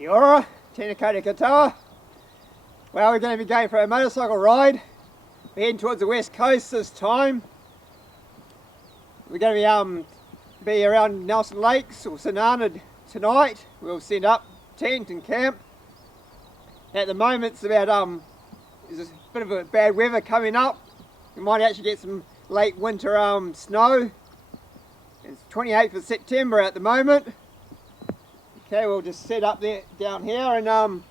Kia ora, tēnā koutou katoa. Well, we're going to be going for a motorcycle ride. We're heading towards the west coast this time. We're going to be around Nelson Lakes or Sanana tonight. We'll set up tent and camp. At the moment it's about there's a bit of a bad weather coming up. We might actually get some late winter snow. It's 28th of September at the moment. Okay, we'll just set up there down here and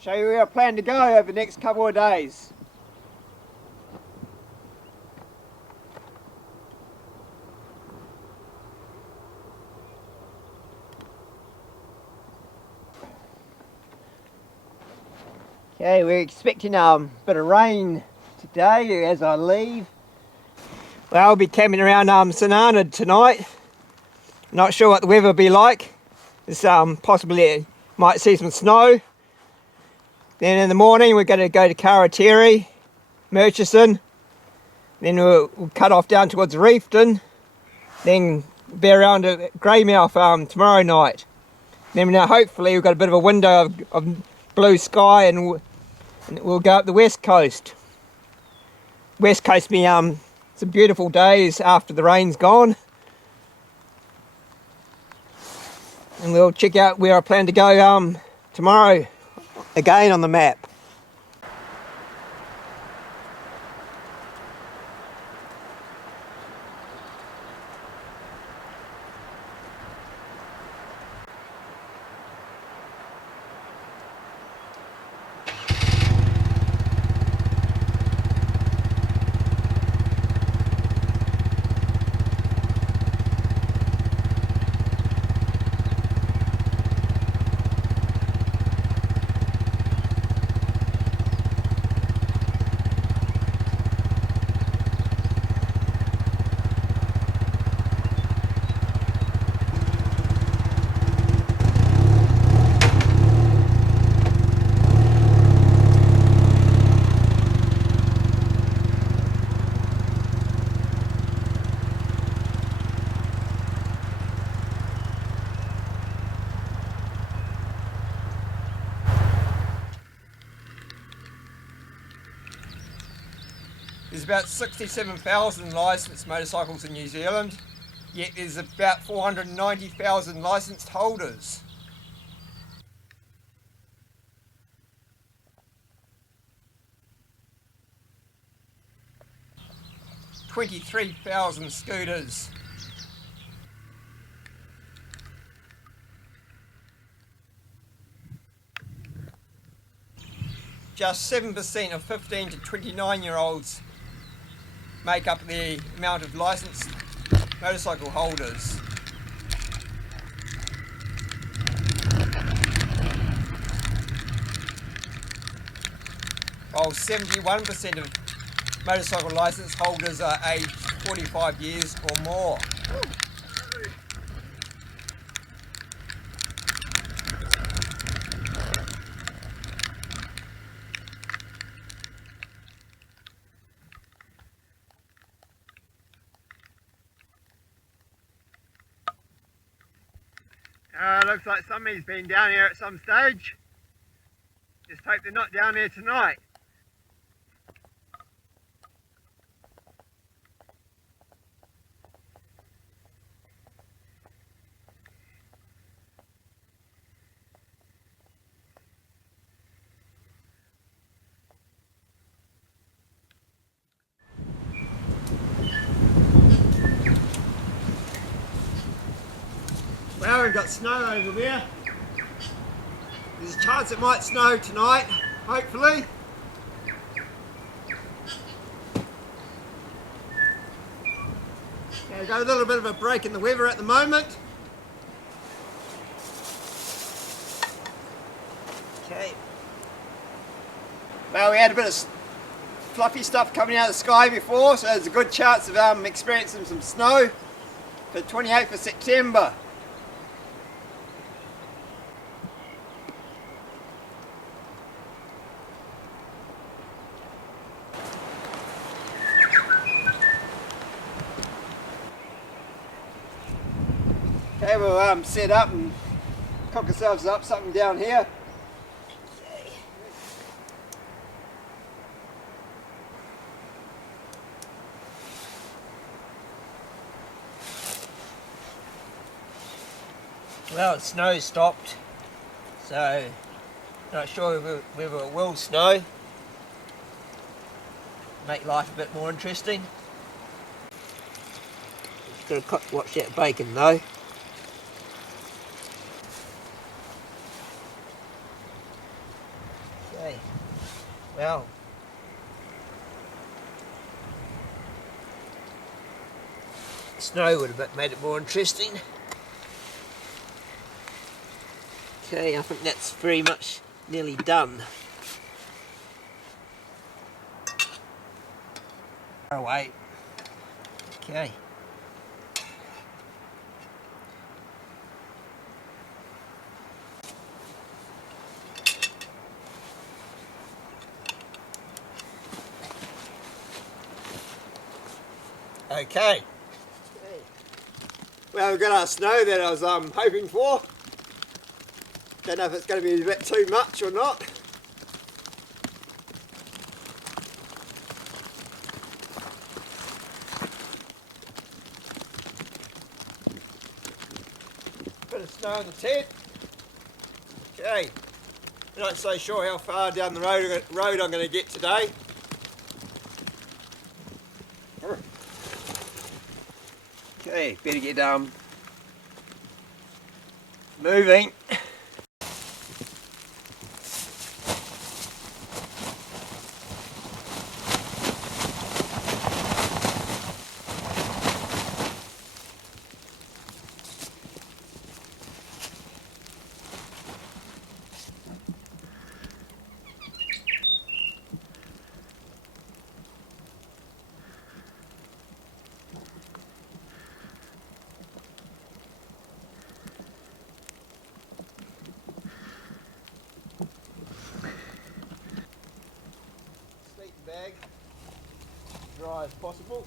show you where I plan to go over the next couple of days. Okay, we're expecting a bit of rain today as I leave. Well, I'll be camping around Sanana tonight. Not sure what the weather will be like. It's possibly might see some snow. Then in the morning we're going to go to Karmea, Murchison. Then we'll cut off down towards Reefton. Then be around at Greymouth tomorrow night. Then hopefully we've got a bit of a window of blue sky and we'll go up the west coast. West coast be some beautiful days after the rain's gone. And we'll check out where I plan to go tomorrow again on the map. There's about 67,000 licensed motorcycles in New Zealand, yet there's about 490,000 licensed holders. $23,000 scooters. Just 7% of 15 to 29-year-olds make up the amount of licensed motorcycle holders. While 71% of motorcycle license holders are aged 45 years or more. Looks like somebody's been down here at some stage. Just hope they're not down here tonight. Well, we've got snow over there. There's a chance it might snow tonight, hopefully. Okay, we've got a little bit of a break in the weather at the moment. Okay. Well, we had a bit of fluffy stuff coming out of the sky before, so there's a good chance of experiencing some snow for 28th of September. Okay, we'll set up and cook ourselves up something down here. Well, the snow stopped, so not sure whether it will snow. Make life a bit more interesting. Just gotta watch that bacon though. Okay, well. Snow would have made it more interesting. Okay, I think that's very much nearly done. Oh wait. Okay. Okay. Well, we've got our snow that I was hoping for. Don't know if it's going to be a bit too much or not. Bit of snow in the tent. Okay. Not so sure how far down the road I'm going to get today. Okay, better get moving. Bag, dry as possible.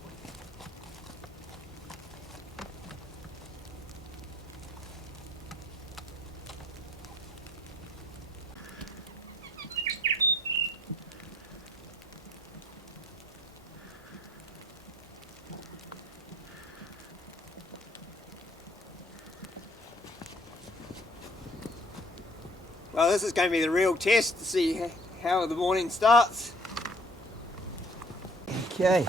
Well, this is going to be the real test to see how the morning starts. Okay.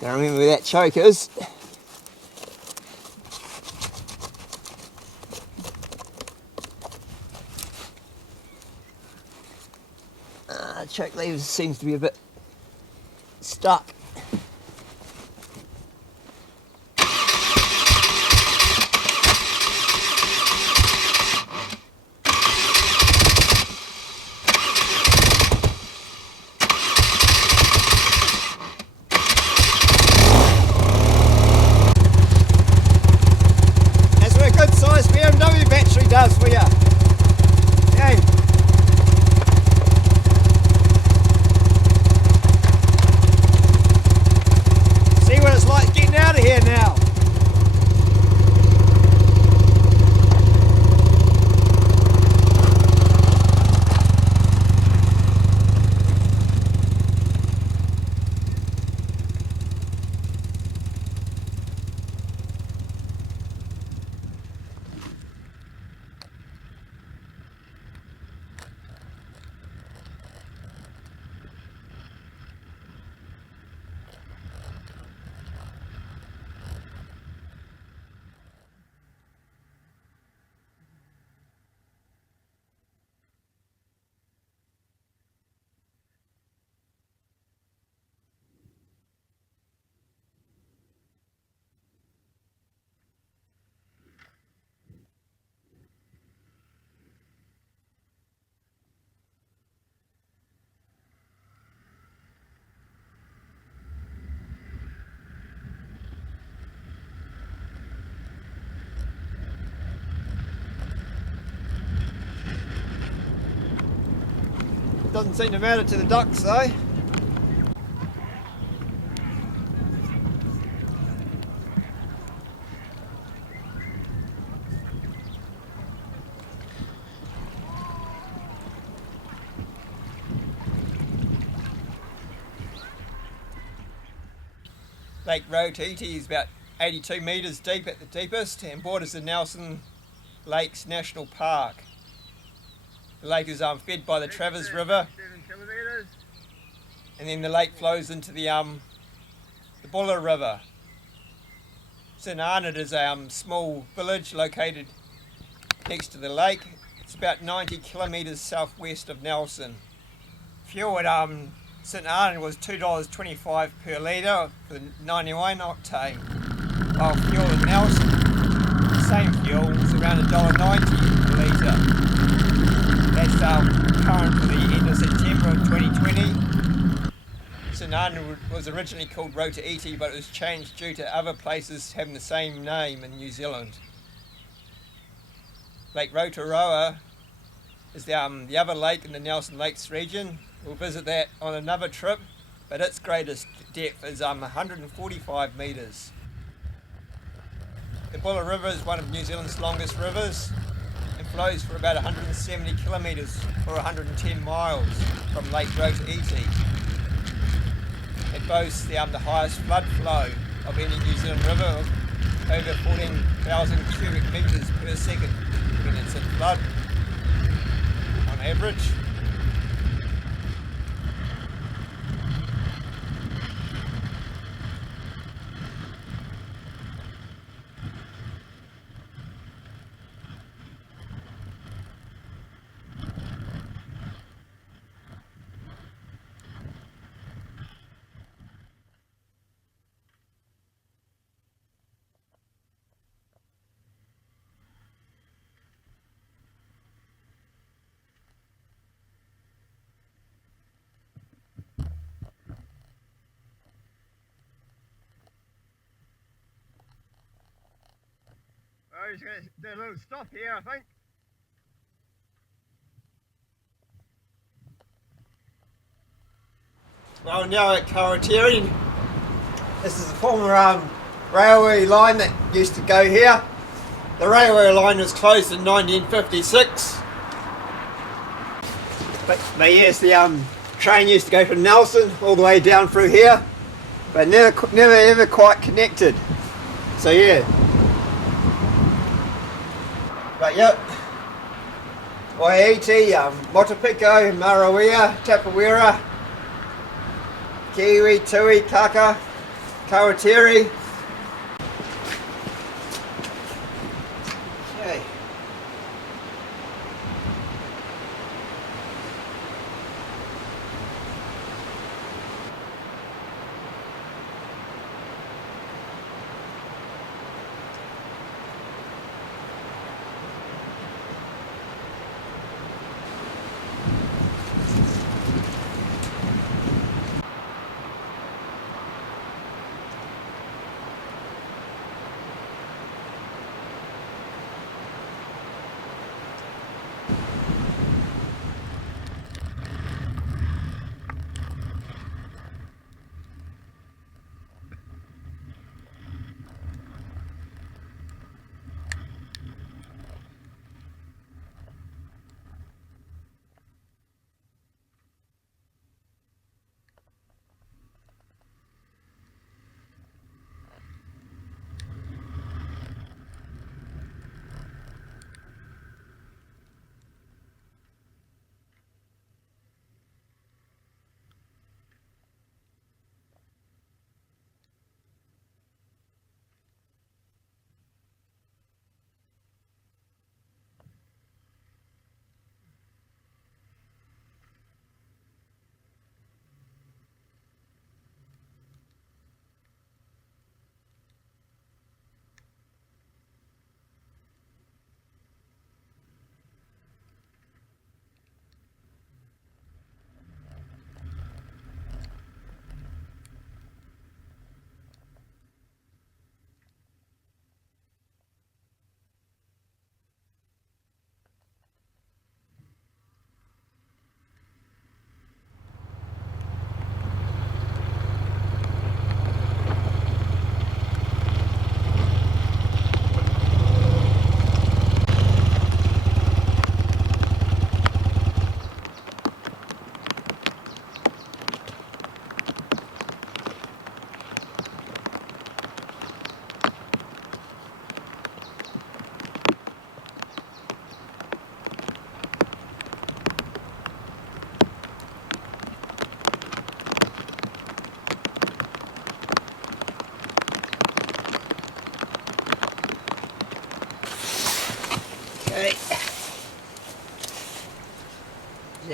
Gotta remember where that choke is. Choke lever seems to be a bit stuck. Does for you. Okay. See what it's like getting out of here now. Doesn't seem to matter to the ducks though. Lake Rotoiti is about 82 metres deep at the deepest and borders the Nelson Lakes National Park. The lake is fed by the Travers River, and then the lake flows into the Buller River. St Arnaud is a small village located next to the lake. It's about 90 kilometres southwest of Nelson. Fuel at St Arnaud was $2.25 per litre for the 91 octane, while fuel at Nelson, the same fuel, is around $1.90 per litre. That's current for the end of September of 2020. St Arnaud was originally called Rotoiti, but it was changed due to other places having the same name in New Zealand. Lake Rotorua is the other lake in the Nelson Lakes region. We'll visit that on another trip, but its greatest depth is 145 metres. The Buller River is one of New Zealand's longest rivers and flows for about 170 kilometres or 110 miles from Lake Rotoiti. It boasts the highest flood flow of any New Zealand river of over 14,000 cubic metres per second when it's in flood on average. He's going to do a little stop here, I think. Well, now at Karmea. This is a former railway line that used to go here. The railway line was closed in 1956. But yes, the train used to go from Nelson all the way down through here, but never ever quite connected. So yeah. But yep, Waiiti, Motopiko, Marawea, Tapawera, Kiwi, Tui, Kaka, Kawatiri. Okay.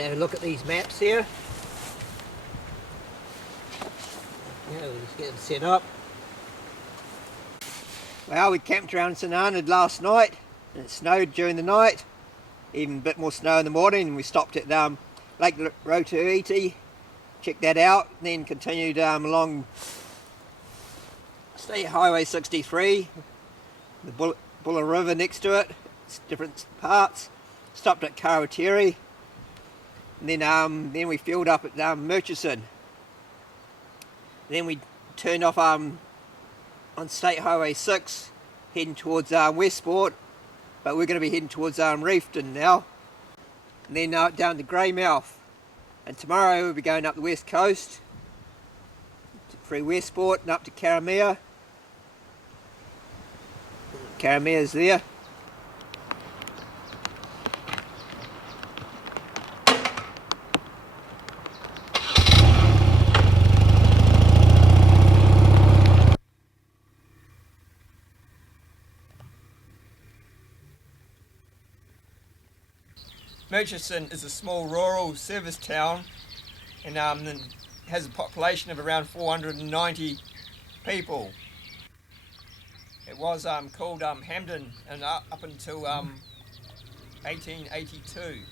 have a look at these maps here. Yeah, we'll just get them set up. Well, we camped around St Arnaud last night and it snowed during the night, even a bit more snow in the morning, and we stopped at Lake Rotoiti, checked that out, then continued along State Highway 63, the Buller River next to it, it's different parts, stopped at Rotoiti, and then we filled up at Murchison. Then we turned off on State Highway 6, heading towards Westport, but we're going to be heading towards Reefton now, and then down to Greymouth. And tomorrow we'll be going up the west coast through Westport and up to Karmea. Karmea's there. Murchison is a small rural service town and has a population of around 490 people. It was called Hamden and up until 1882.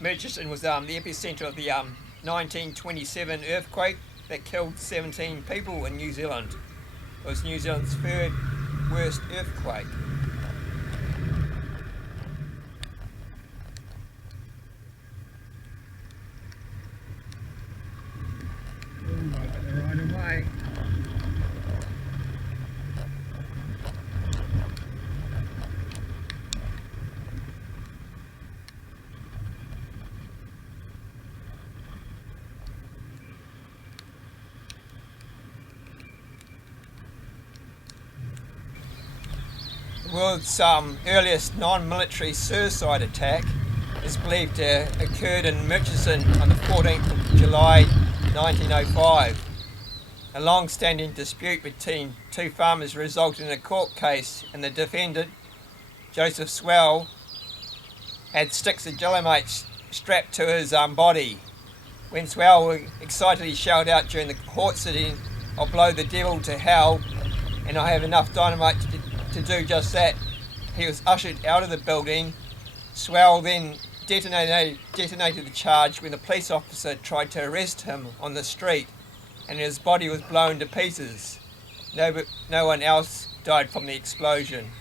Murchison was the epicentre of the 1927 earthquake that killed 17 people in New Zealand. It was New Zealand's third worst earthquake. The world's earliest non-military suicide attack is believed to have occurred in Murchison on the 14th of July 1905. A long-standing dispute between two farmers resulted in a court case, and the defendant, Joseph Swell, had sticks of dynamite strapped to his body. When Swell excitedly shouted out during the court sitting, "I'll blow the devil to hell, and I have enough dynamite to do just that," he was ushered out of the building. Swell then detonated the charge when the police officer tried to arrest him on the street, and his body was blown to pieces. No one else died from the explosion.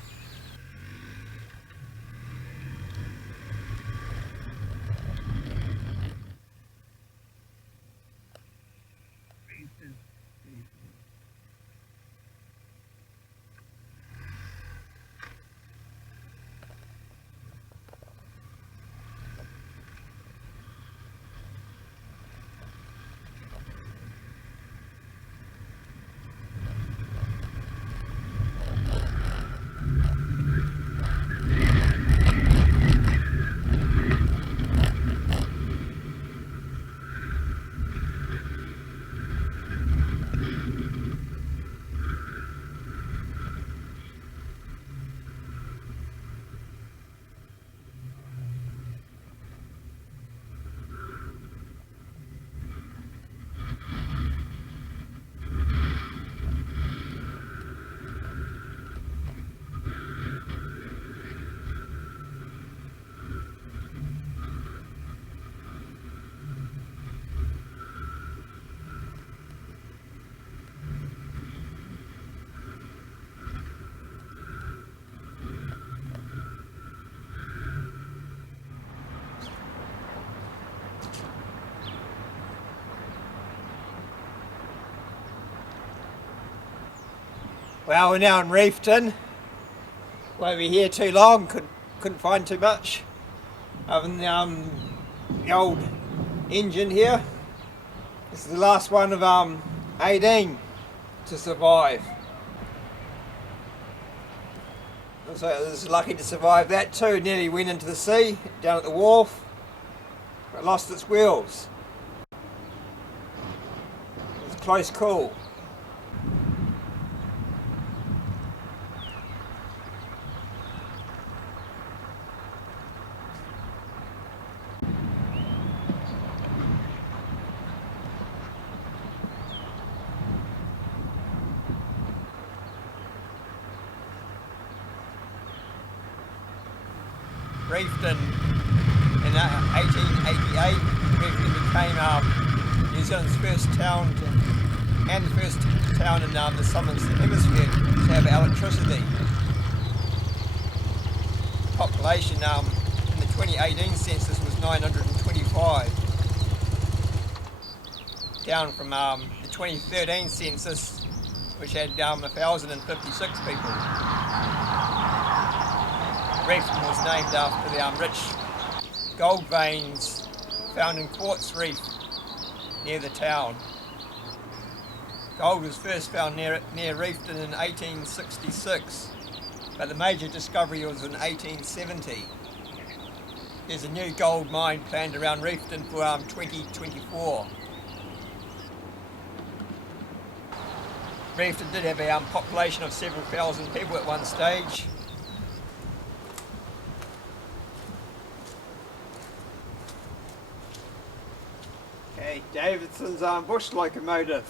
Well, we're now in Reefton. Won't be here too long, couldn't find too much other than the old engine here. This is the last one of 18 to survive. So I was lucky to survive that too. Nearly went into the sea down at the wharf, but lost its wheels. It was a close call. Reefton in 1888. Reefton became New Zealand's first town and the first town in the southern hemisphere to have electricity. The population in the 2018 census was 925, down from the 2013 census, which had 1,056 people. Reefton was named after the rich gold veins found in Quartz Reef near the town. Gold was first found near Reefton in 1866, but the major discovery was in 1870. There's a new gold mine planned around Reefton for 2024. Reefton did have a population of several thousand people at one stage. Okay, Davidson's bush locomotive.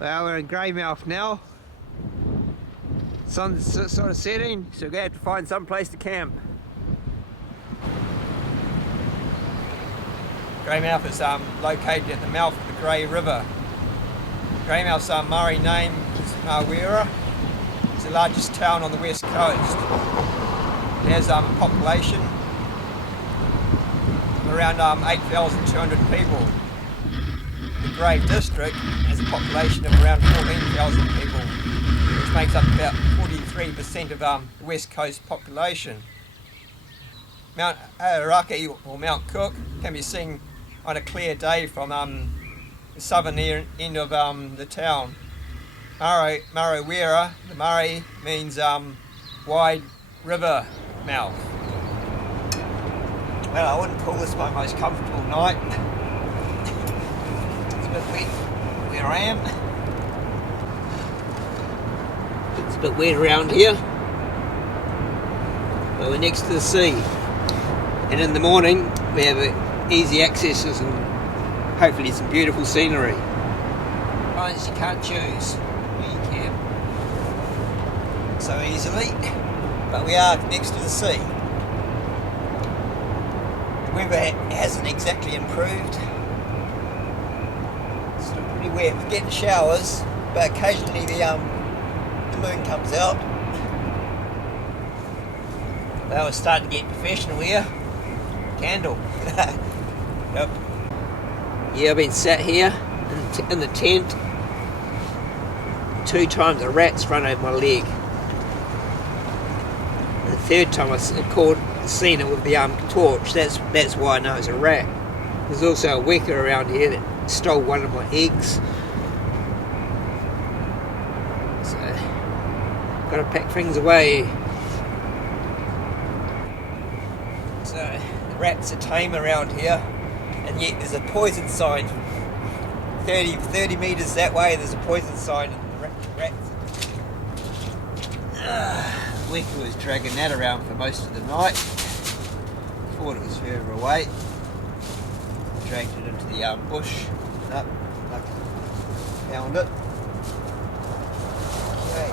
Well, we're in Greymouth now. Sun's sort of setting, so we're going to have to find some place to camp. Greymouth is located at the mouth of the Grey River. Greymouth's Maori name is Mawera. It's the largest town on the west coast. It has a population of around 8,200 people. The Grey District has a population of around 14,000 people, which makes up about 43% of the west coast population. Mount Aoraki, or Mount Cook, can be seen on a clear day from the southern end of the town. Mawera, the Murray, means wide river mouth. Well, I wouldn't call this my most comfortable night. It's a bit wet where I am. It's a bit wet around here. Well, we're next to the sea, and in the morning we have easy accesses and hopefully some beautiful scenery. Times you can't choose where you camp so easily, but we are next to the sea. The weather hasn't exactly improved. It's still pretty wet. We're getting showers, but occasionally the moon comes out. Well, we're starting to get professional here. Candle. Yep. Yeah, I've been sat here in the tent. 2 times a rat's run over my leg. And the 3rd time I seen it with the torch. That's why I know it's a rat. There's also a weka around here that stole one of my eggs. So, got to pack things away. So. rats are tame around here, and yet there's a poison sign 30 metres that way. There's a poison sign, and the rats. Wicker was dragging that around for most of the night. Thought it was further away. Dragged it into the bush. Up, found it. Okay.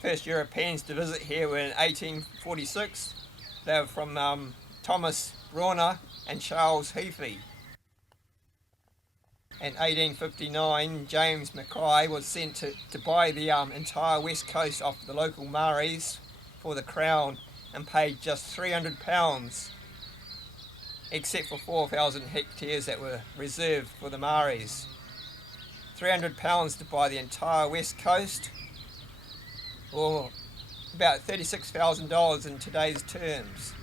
First Europeans to visit here were in 1846. They were from Thomas Rauner and Charles Heaphy. In 1859, James Mackay was sent to buy the entire west coast off the local Maoris for the crown, and paid just £300, except for 4,000 hectares that were reserved for the Maoris. £300 to buy the entire west coast, or about $36,000 in today's terms.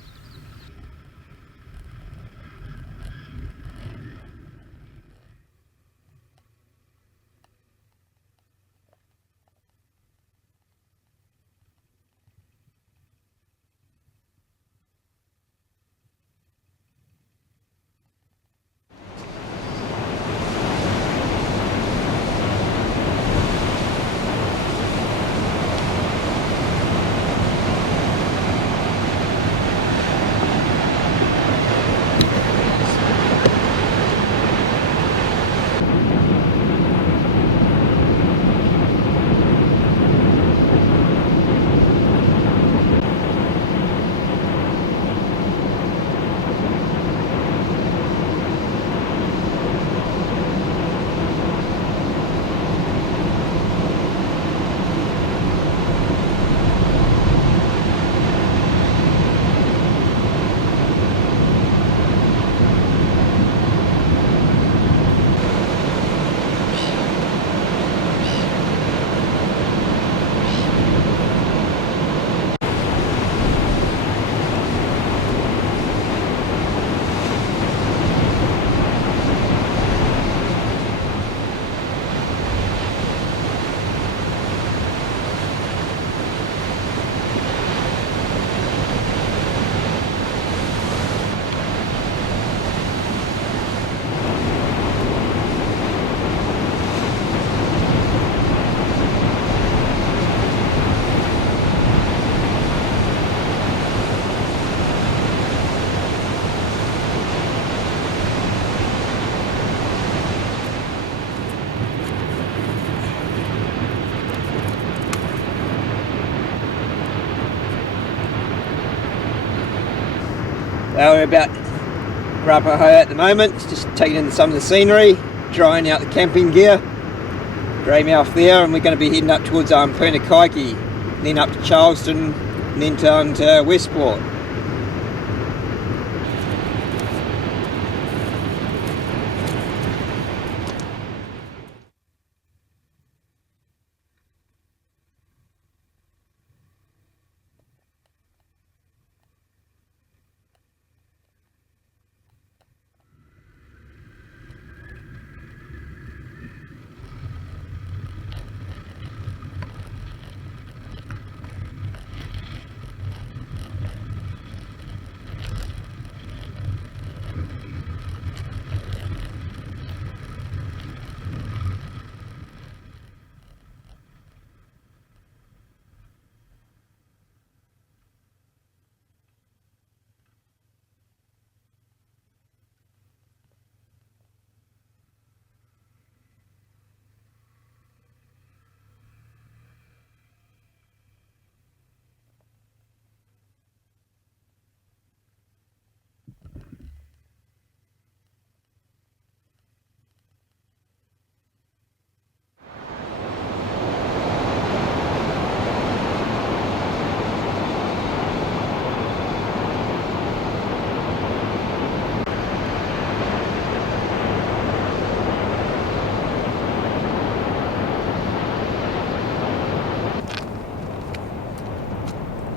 Well, we're about Rapaho at the moment, just taking in some of the scenery, drying out the camping gear. Greymouth there, and we're going to be heading up towards Pernikaiki, then up to Charleston, and then down to Westport.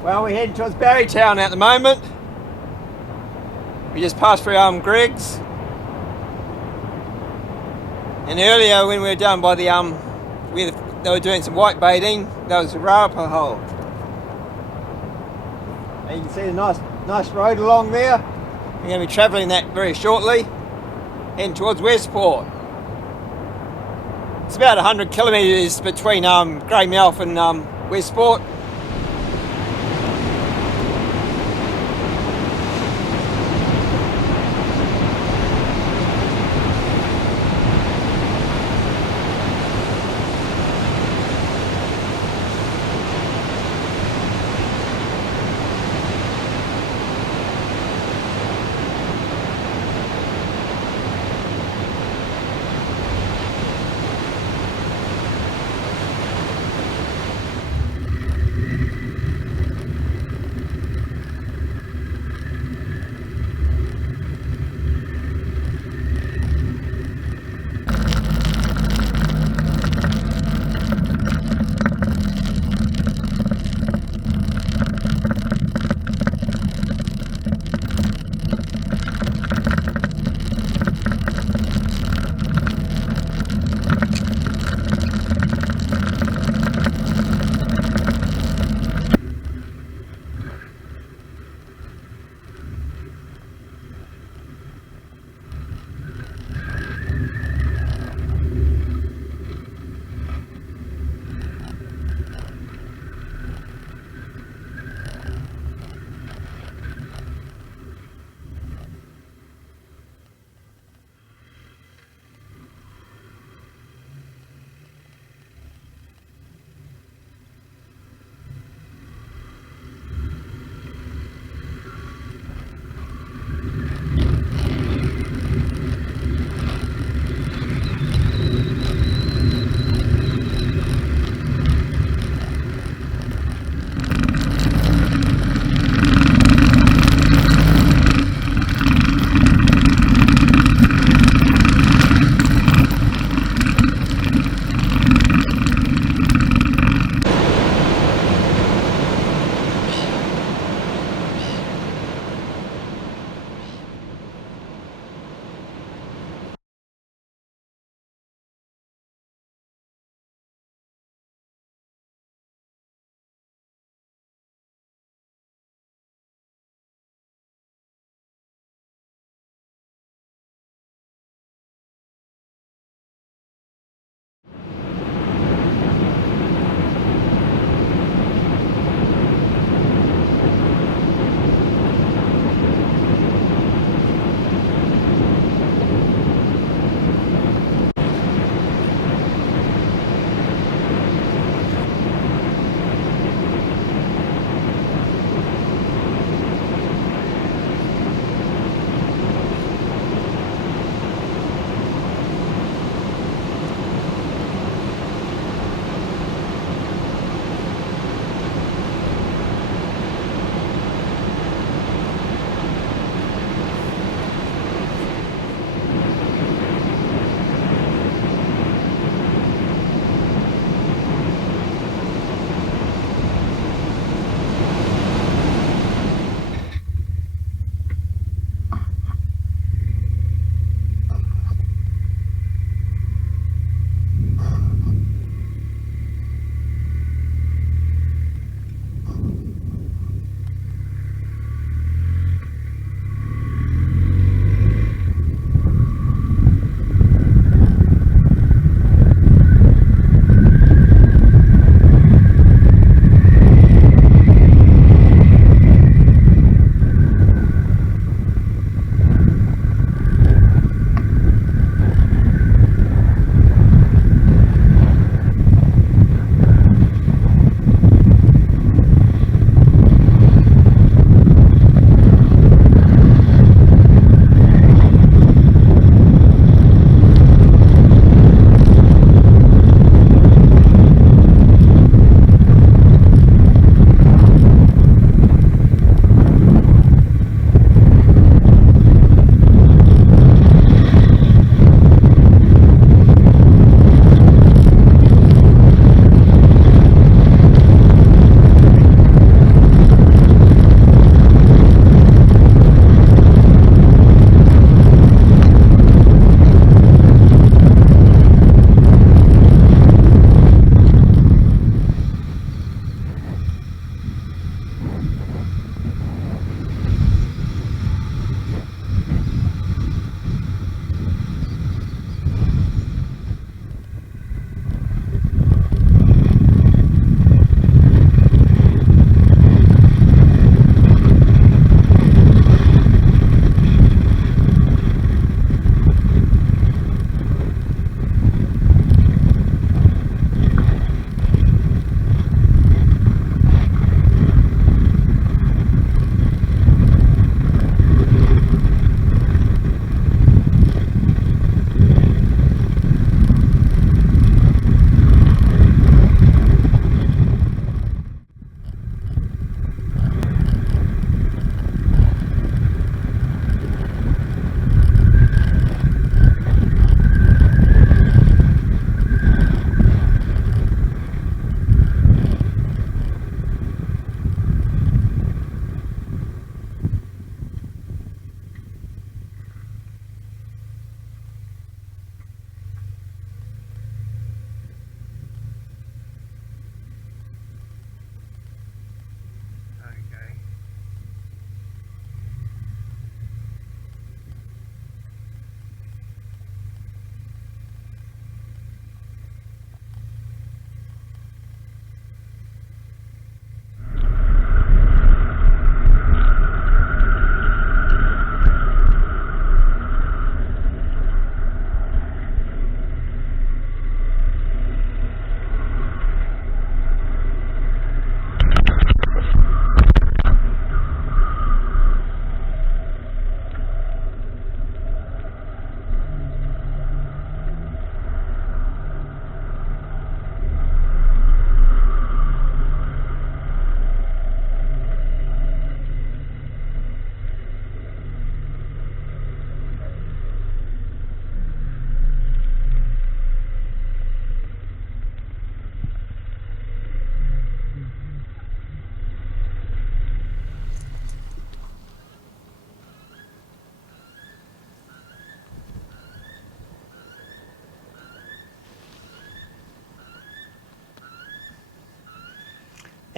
Well, we're heading towards Barrytown at the moment. We just passed through Greg's. And earlier when we were down by the where the they were doing some white baiting. That was the Rapa hole. And you can see the nice road along there. We're going to be travelling that very shortly, heading towards Westport. It's about 100 kilometres between Greymouth and Westport.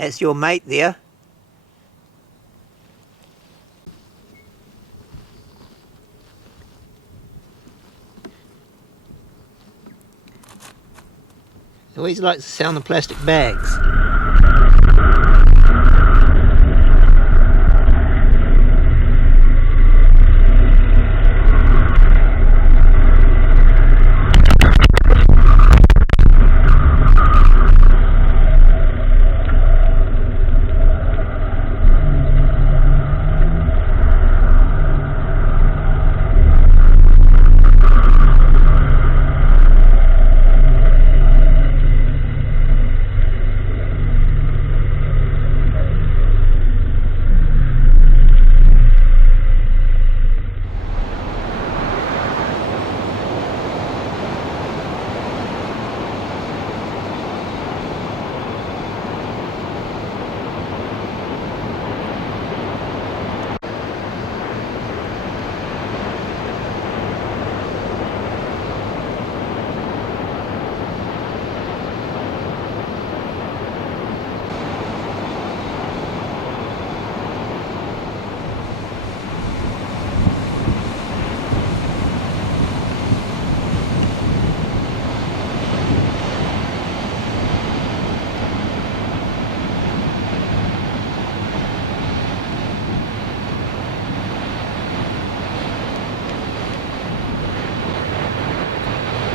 That's your mate there. He always likes the sound of plastic bags.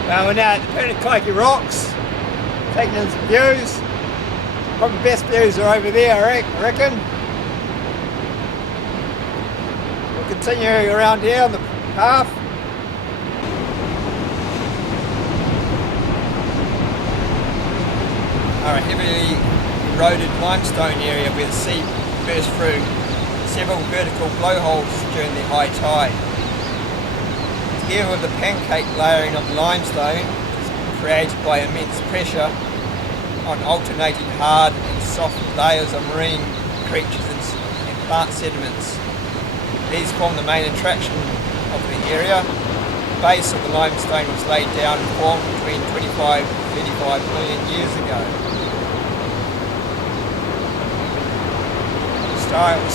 Well, we're now at the Pancake Rocks, taking in some views. Probably the best views are over there, I reckon. We'll continue around here on the path. Our heavily eroded limestone area where the sea burst through several vertical blowholes during the high tide. Together with the pancake layering of the limestone created by immense pressure on alternating hard and soft layers of marine creatures and plant sediments. These form the main attraction of the area. The base of the limestone was laid down and formed between 25 and 35 million years ago.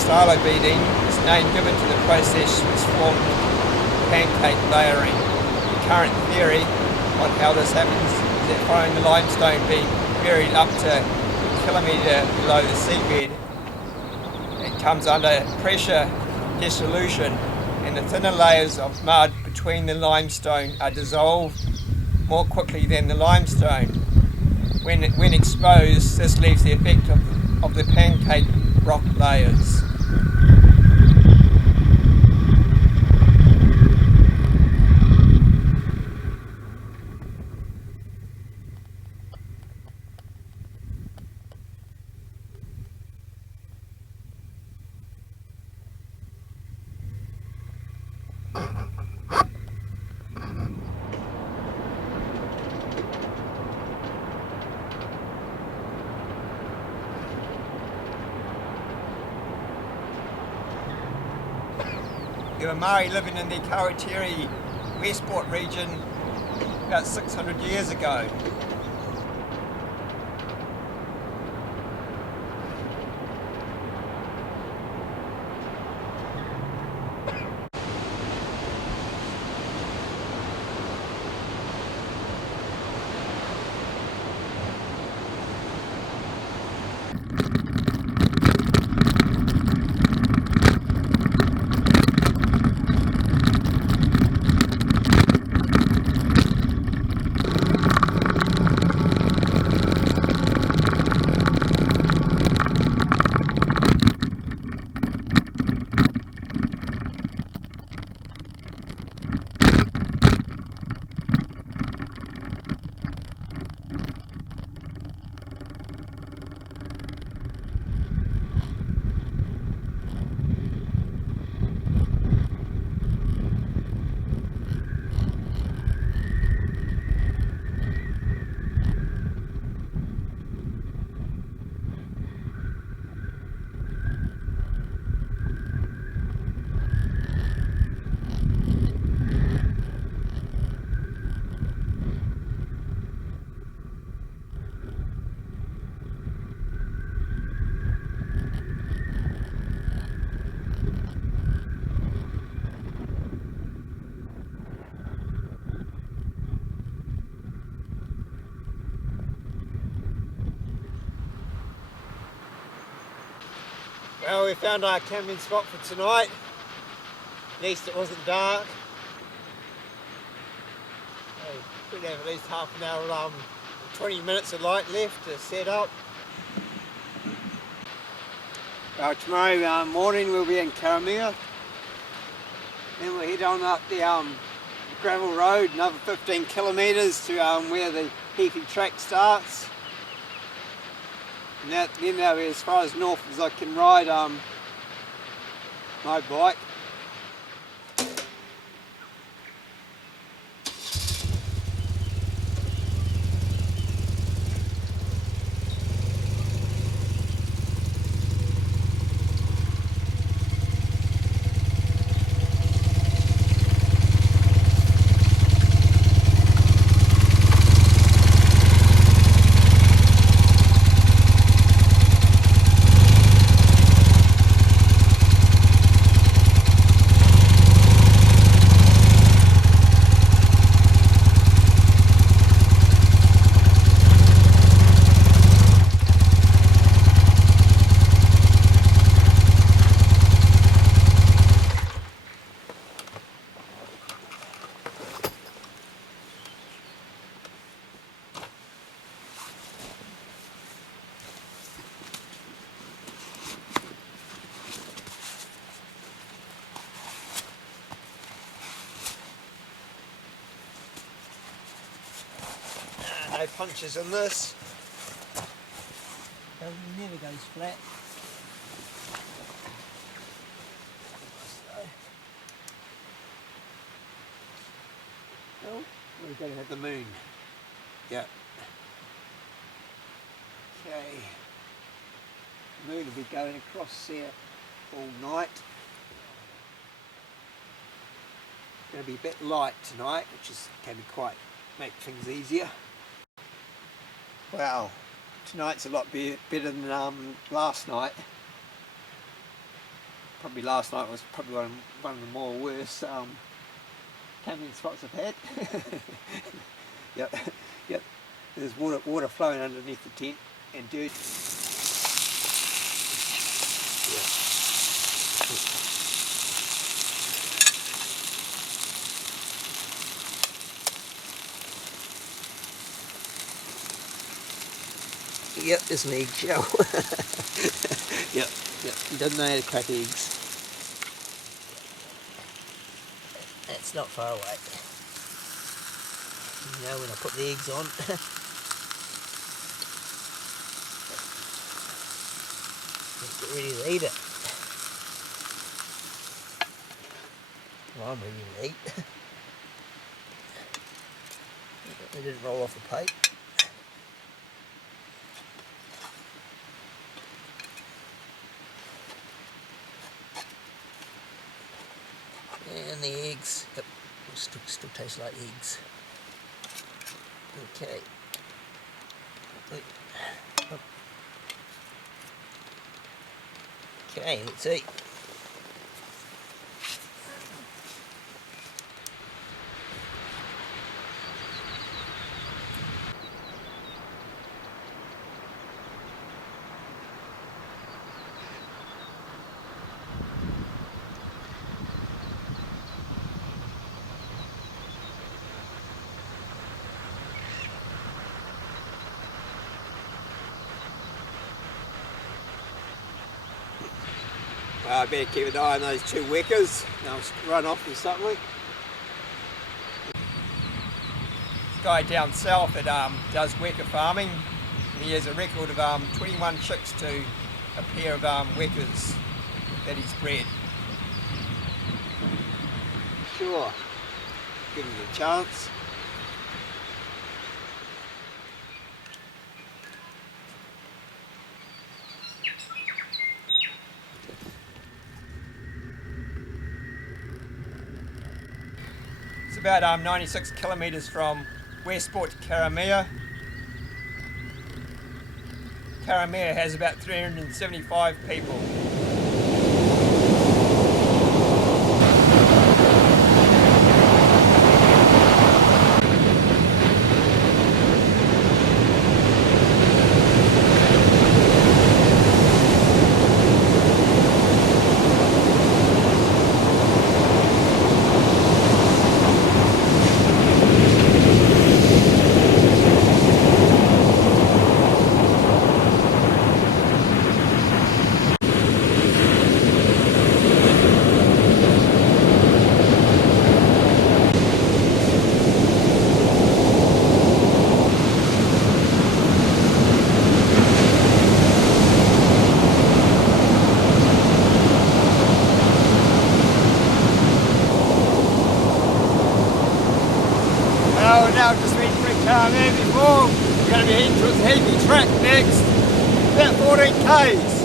Stylobeading is the name given to the process which formed pancake layering. The current theory on how this happens is that following the limestone being buried up to a kilometre below the seabed, it comes under pressure dissolution and the thinner layers of mud between the limestone are dissolved more quickly than the limestone. When exposed, this leaves the effect of the pancake rock layers. There were Maori living in the Karatiri Westport region about 600 years ago. Well, we found our camping spot for tonight. At least it wasn't dark. So we have at least half an hour, 20 minutes of light left to set up. Well, tomorrow morning we'll be in Karmea. Then we'll head on up the gravel road, another 15 kilometres to where the Heaphy Track starts. And then that'll be as far as north as I can ride my bike. No punches in this. Never goes flat. Well, we're going to have the moon. Yeah. Okay. The moon will be going across there all night. It's going to be a bit light tonight, which can be quite make things easier. Wow, tonight's a lot better than last night. Probably last night was probably one of the more worst camping spots I've had. Yep. There's water flowing underneath the tent and dirt. Yeah. Yep, there's an egg shell. Yep, he doesn't know how to crack eggs. That's not far away. You know, when I put the eggs on. Get ready to eat it. Well, I'm ready to eat. They didn't roll off the plate. And the eggs, yep, still taste like eggs. Okay. Okay, let's eat. I better keep an eye on those two weckers. They'll run off with something. This guy down south that does wecker farming, he has a record of 21 chicks to a pair of weckers that he's bred. Sure, give him a chance. About 96 kilometres from Westport to Karmea. Karmea has about 375 people. Well, we're now just waiting for Karmea before. We're going to be heading towards the Heaphy Track next. About 14 k's.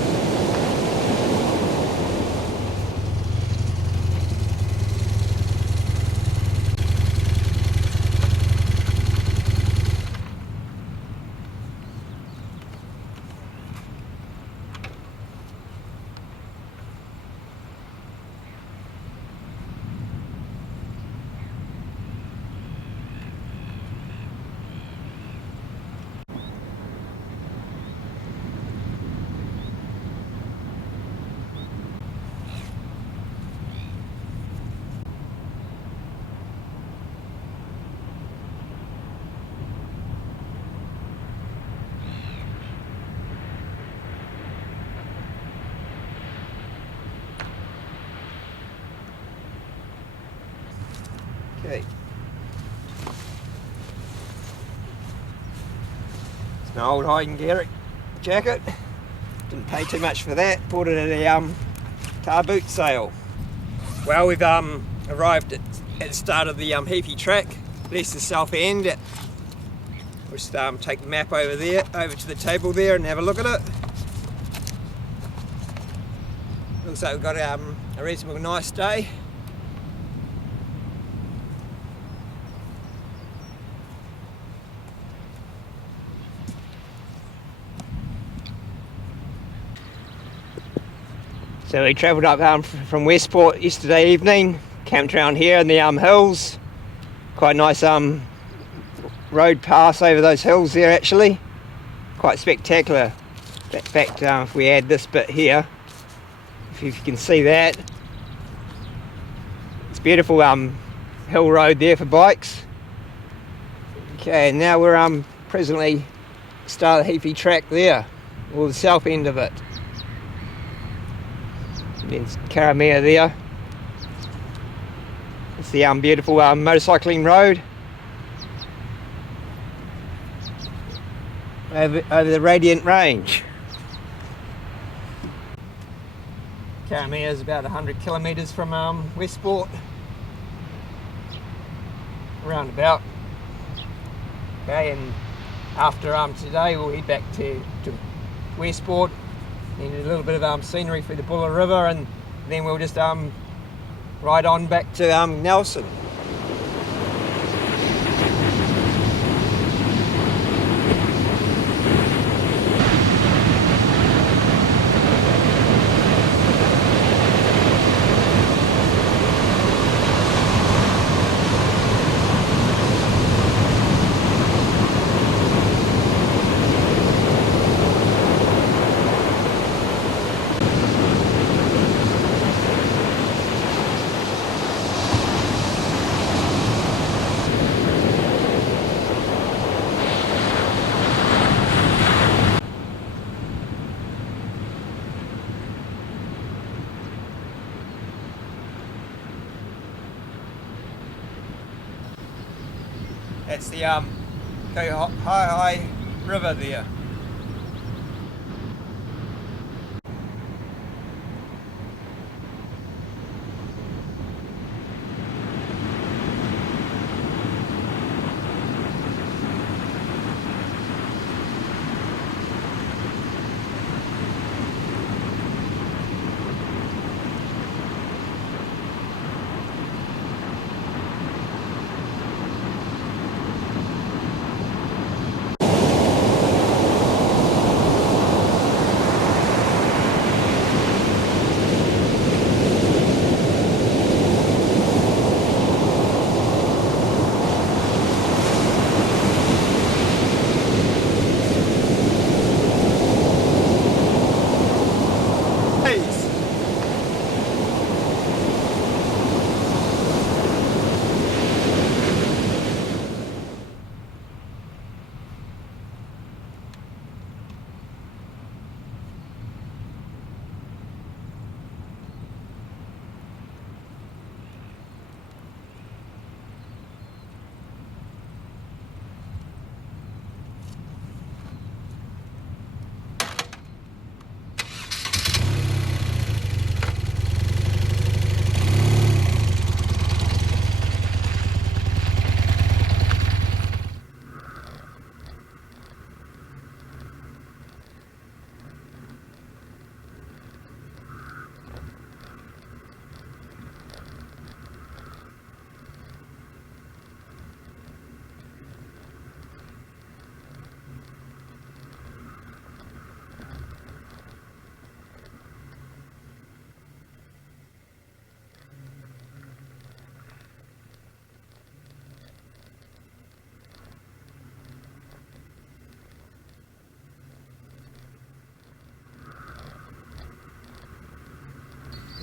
Okay. It's an old hiding jacket. Didn't pay too much for that. Bought it at a car boot sale. Well, we've arrived at the start of the Heaphy Track. This is the south end. We'll just take the map over there, over to the table there, and have a look at it. Looks like we've got a reasonably nice day. So we travelled up from Westport yesterday evening, camped around here in the hills. Quite a nice road pass over those hills there actually. Quite spectacular. In fact, if we add this bit here, if you can see that, it's a beautiful hill road there for bikes. Okay, now we're presently start the Heaphy Track there, or the south end of it. There's Karmea there. It's the beautiful motorcycling road over the Radiant Range. Karmea is about 100 kilometres from Westport, around about. Okay, and after today we'll head back to Westport. Need a little bit of scenery through the Buller River, and then we'll just ride on back to Nelson. That's the High River there.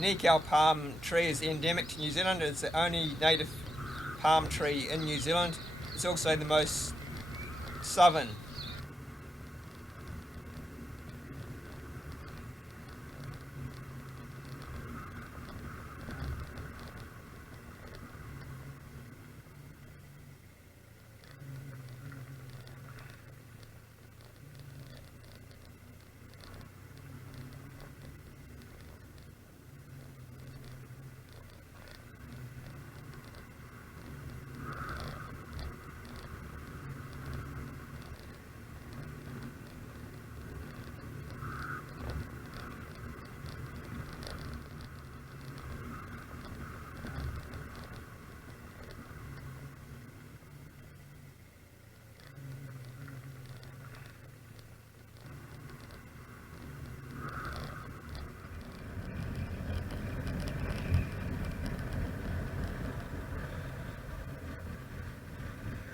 Nikau palm tree is endemic to New Zealand. It's the only native palm tree in New Zealand. It's also the most southern.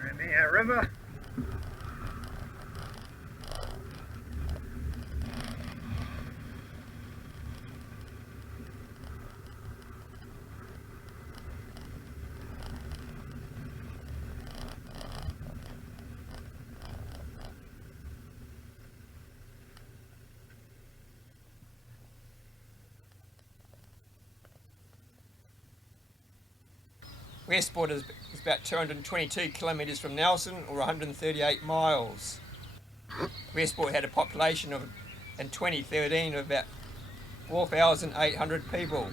Karmea River. Westport is about 222 kilometres from Nelson, or 138 miles. Westport had a population of, in 2013, of about 4,800 people.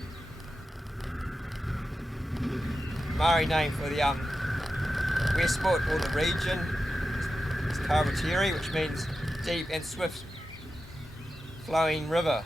Maori name for the Westport, or the region, is Karatiri, which means deep and swift flowing river.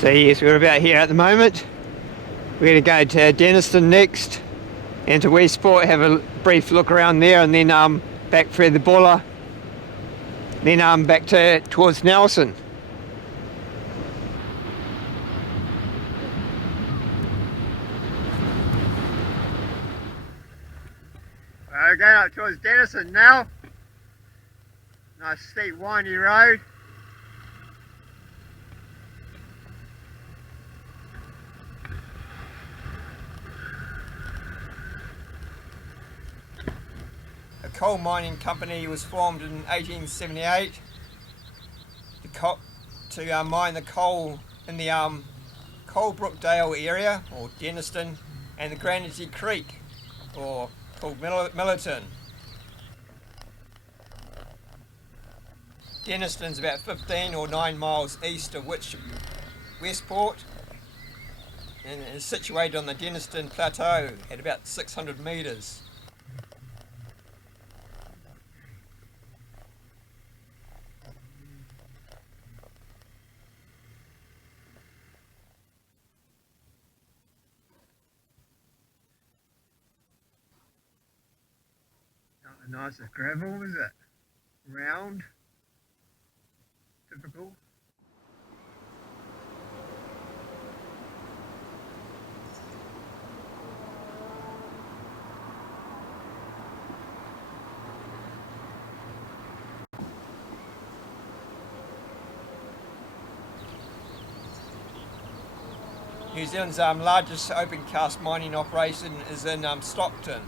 So yes, we're about here at the moment. We're going to go to Denniston next, and to Westport, have a brief look around there, and then back through the Buller, then back towards Nelson. We're going up towards Denniston now. Nice steep windy road. A coal mining company was formed in 1878 to mine the coal in the Coalbrookdale area, or Denniston, and the Granity Creek, or called Millerton. Denniston's about 15 or 9 miles east of Westport, and is situated on the Denniston Plateau at about 600 metres. Not the nicest gravel, is it? Round. Typical. New Zealand's largest open cast mining operation is in Stockton.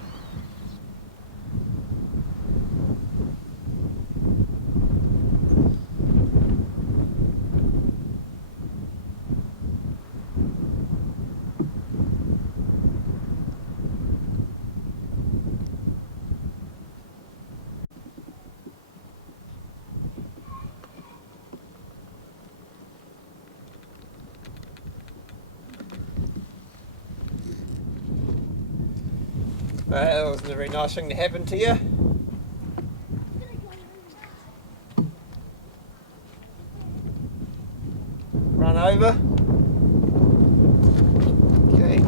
That wasn't a very nice thing to happen to you. Run over. Okay.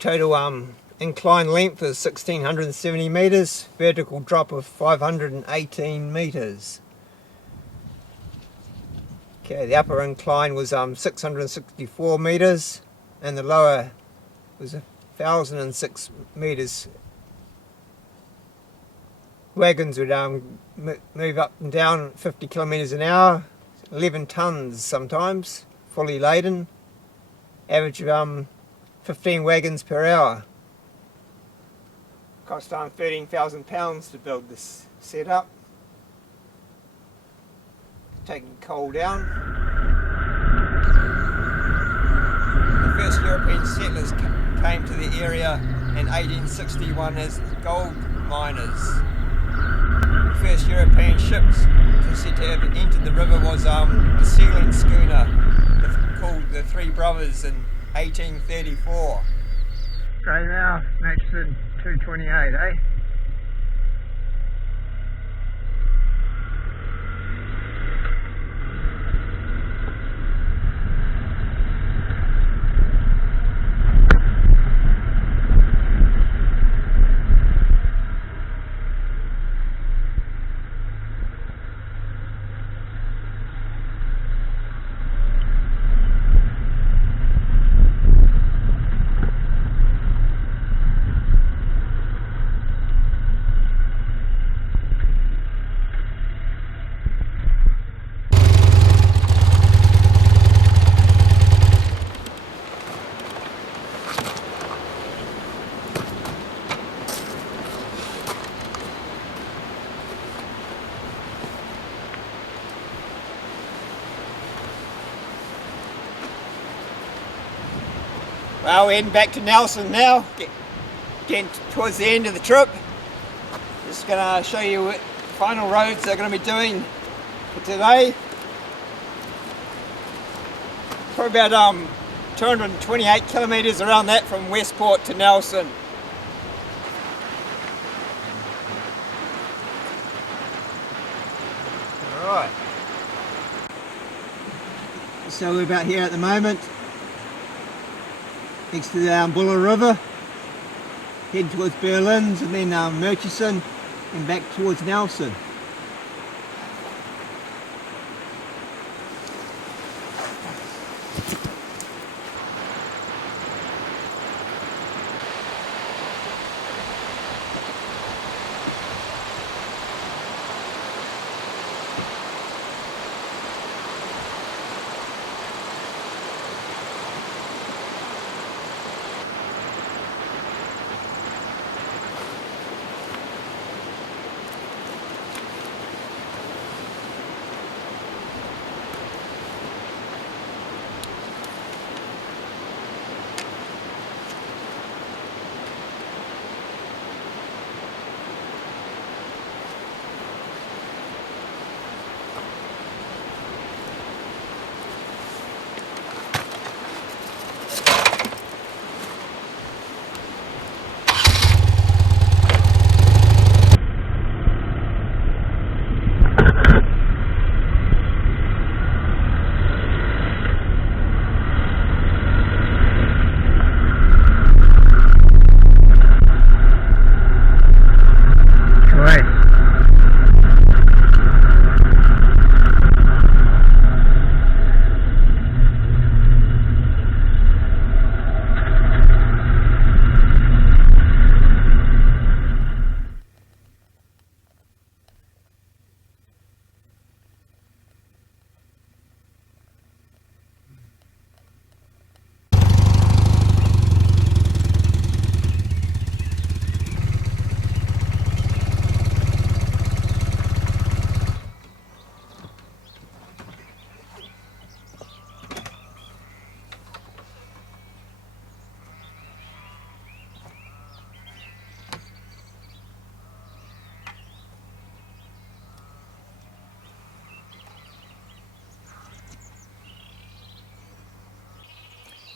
Total incline length is 1670 metres, vertical drop of 518 metres. Okay, the upper incline was 664 metres and the lower was 1006 metres. Wagons would move up and down 50 kilometres an hour, 11 tonnes sometimes, fully laden, average of 15 wagons per hour. Cost £13,000 to build this setup. Taking coal down. The first European settlers came to the area in 1861 as gold miners. The first European ships said to have entered the river was a sealing schooner called the Three Brothers in 1834. Greymouth, Murchison 228, eh? Well, we're heading back to Nelson now, getting towards the end of the trip. Just going to show you what final roads they're going to be doing for today. Probably about 228 kilometres around that from Westport to Nelson. Alright. So we're about here at the moment, next to the Buller River, heading towards Berlin's and then Murchison and back towards Nelson.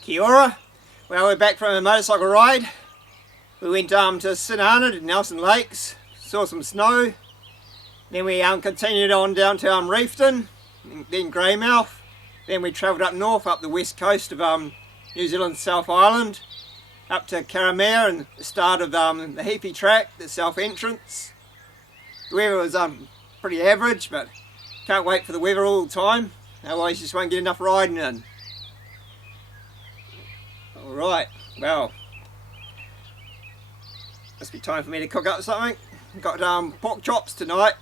Kia ora. Well, we're back from a motorcycle ride. We went to St Arnaud to Nelson Lakes, saw some snow. Then we continued on down to Reefton, then Greymouth. Then we travelled up north, up the west coast of New Zealand's South Island, up to Karmea and the start of the Heaphy Track, the south entrance. The weather was pretty average, but can't wait for the weather all the time, otherwise you just won't get enough riding in. Alright, well, must be time for me to cook up something. Got pork chops tonight.